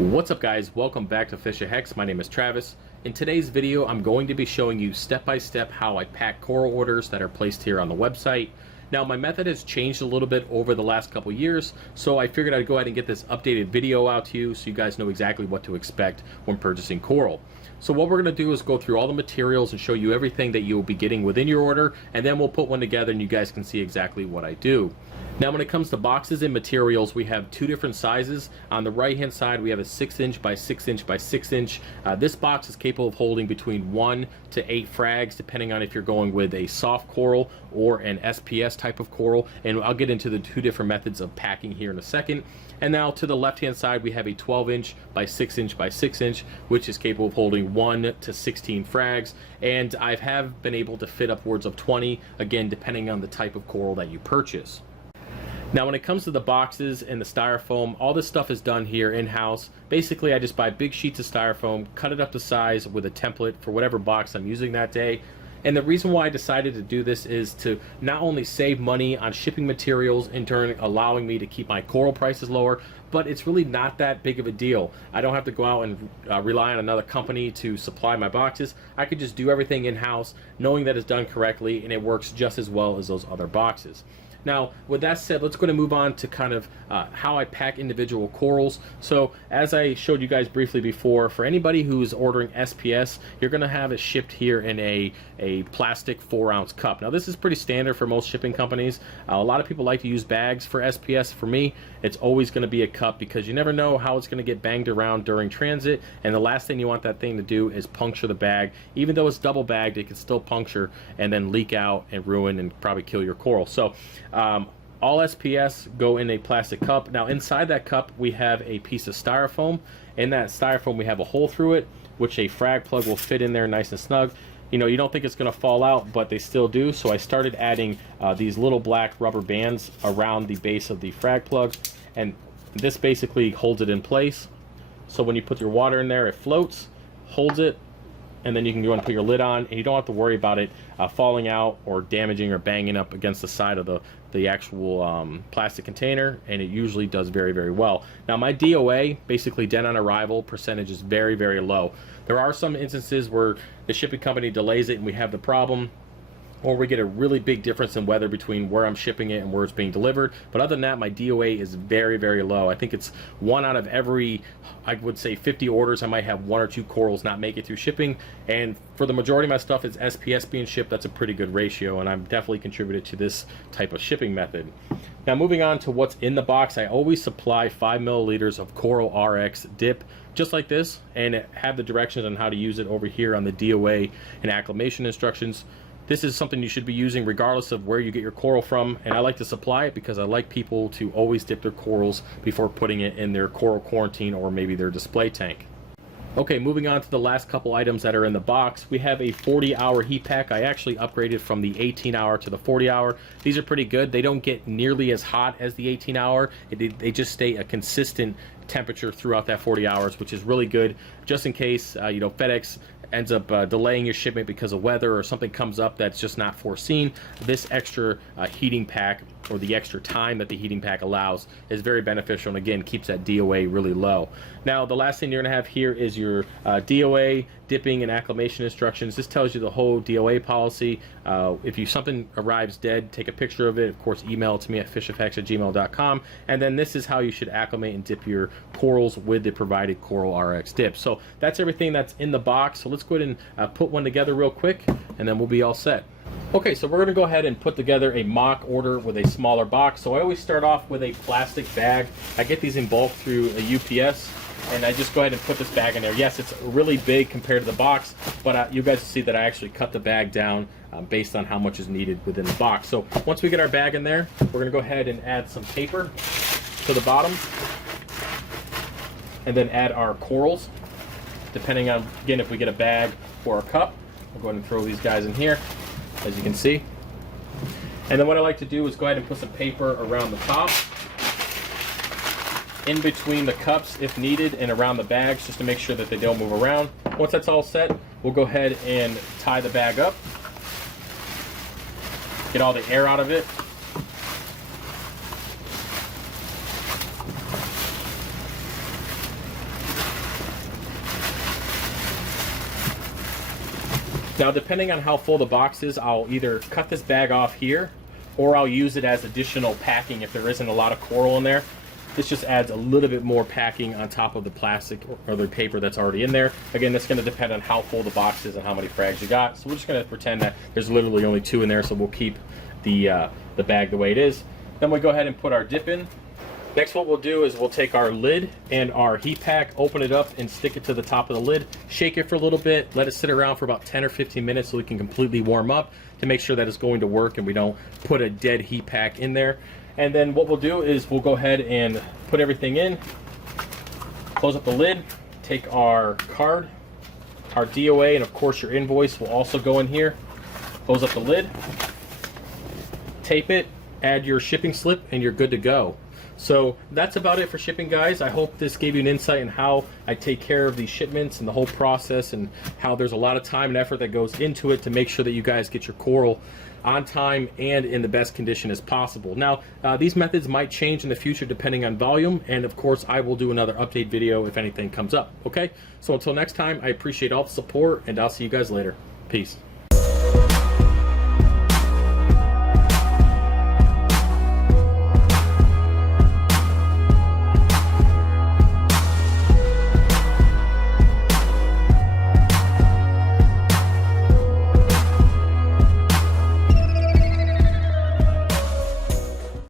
What's up guys, welcome back to FishOfHex. My name is Travis. In today's video I'm going to be showing you step by step how I pack coral orders that are placed here on the website. Now my method has changed a little bit over the last couple years, so I figured I'd go ahead and get this updated video out to you so you guys know exactly what to expect when purchasing coral. So what we're going to do is go through all the materials and show you everything that you'll be getting within your order, and then we'll put one together and you guys can see exactly what I do. Now when it comes to boxes and materials, we have two different sizes. On the right hand side we have a 6" by 6" by 6". This box is capable of holding between 1 to 8 frags depending on if you're going with a soft coral or an SPS type of coral, and I'll get into the two different methods of packing here in a second. And now to the left hand side we have a 12" by 6" by 6", which is capable of holding 1 to 16 frags, and I have been able to fit upwards of 20, again depending on the type of coral that you purchase. Now when it comes to the boxes and the styrofoam, all this stuff is done here in-house. Basically I just buy big sheets of styrofoam, cut it up to size with a template for whatever box I'm using that day. And the reason why I decided to do this is to not only save money on shipping materials, in turn allowing me to keep my coral prices lower, but it's really not that big of a deal. I don't have to go out and rely on another company to supply my boxes. I could just do everything in-house knowing that it's done correctly, and it works just as well as those other boxes. Now, with that said, let's go ahead and move on to kind of how I pack individual corals. So, as I showed you guys briefly before, for anybody who's ordering SPS, you're going to have it shipped here in a plastic 4-ounce cup. Now, this is pretty standard for most shipping companies. A lot of people like to use bags for SPS. For me, it's always going to be a cup because you never know how it's going to get banged around during transit, and the last thing you want that thing to do is puncture the bag. Even though it's double bagged, it can still puncture and then leak out and ruin and probably kill your coral. So, all SPS go in a plastic cup. Now inside that cup we have a piece of styrofoam. In that styrofoam we have a hole through it, which a frag plug will fit in there nice and snug. You know, you don't think it's going to fall out, but they still do. So I started adding these little black rubber bands around the base of the frag plug, and this basically holds it in place. So when you put your water in there, it floats, holds it, and then you can go and put your lid on, and you don't have to worry about it falling out or damaging or banging up against the side of the actual plastic container, and it usually does very, very well. Now my DOA, basically dead on arrival percentage, is very, very low. There are some instances where the shipping company delays it and we have the problem, or we get a really big difference in weather between where I'm shipping it and where it's being delivered. But other than that, my DOA is very, very low. I think it's 1 out of every, I would say 50 orders, I might have 1 or 2 corals not make it through shipping. And for the majority of my stuff, it's SPS being shipped. That's a pretty good ratio, and I've definitely contributed to this type of shipping method. Now moving on to what's in the box, I always supply 5 milliliters of Coral RX dip, just like this, and have the directions on how to use it over here on the DOA and acclimation instructions. This is something you should be using regardless of where you get your coral from, and I like to supply it because I like people to always dip their corals before putting it in their coral quarantine or maybe their display tank. Okay, moving on to the last couple items that are in the box. We have a 40-hour heat pack. I actually upgraded from the 18-hour to the 40-hour. These are pretty good. They don't get nearly as hot as the 18-hour. They just stay a consistent temperature throughout that 40 hours, which is really good, just in case you know, FedEx ends up delaying your shipment because of weather or something comes up that's just not foreseen. This extra heating pack, or the extra time that the heating pack allows, is very beneficial, and again keeps that DOA really low. Now the last thing you're going to have here is your DOA, dipping, and acclimation instructions. This tells you the whole DOA policy. If something arrives dead, take a picture of it. Of course, email it to me at fishofhex@gmail.com, and then this is how you should acclimate and dip your corals with the provided Coral RX dip. So that's everything that's in the box. So let's go ahead and put one together real quick, and then we'll be all set. Okay, so we're going to go ahead and put together a mock order with a smaller box. So I always start off with a plastic bag. I get these in bulk through a UPS, and I just go ahead and put this bag in there. Yes, it's really big compared to the box, but you guys see that I actually cut the bag down based on how much is needed within the box. So once we get our bag in there, we're going to go ahead and add some paper to the bottom, and then add our corals, depending on, again, if we get a bag or a cup. We'll go ahead and throw these guys in here, as you can see. And then what I like to do is go ahead and put some paper around the top, in between the cups if needed, and around the bags just to make sure that they don't move around. Once that's all set, we'll go ahead and tie the bag up, get all the air out of it, Now, depending on how full the box is, I'll either cut this bag off here, or I'll use it as additional packing if there isn't a lot of coral in there. This just adds a little bit more packing on top of the plastic or the paper that's already in there. Again, that's going to depend on how full the box is and how many frags you got. So we're just going to pretend that there's literally only 2 in there, so we'll keep the bag the way it is. Then we go ahead and put our dip in. Next, what we'll do is we'll take our lid and our heat pack, open it up and stick it to the top of the lid, shake it for a little bit, let it sit around for about 10 or 15 minutes so we can completely warm up to make sure that it's going to work and we don't put a dead heat pack in there. And then what we'll do is we'll go ahead and put everything in, close up the lid, take our card, our DOA, and of course your invoice will also go in here, close up the lid, tape it, add your shipping slip, and you're good to go. So that's about it for shipping, guys. I hope this gave you an insight on how I take care of these shipments and the whole process, and how there's a lot of time and effort that goes into it to make sure that you guys get your coral on time and in the best condition as possible. Now, these methods might change in the future depending on volume, and of course I will do another update video if anything comes up. Okay, so until next time, I appreciate all the support, and I'll see you guys later. Peace.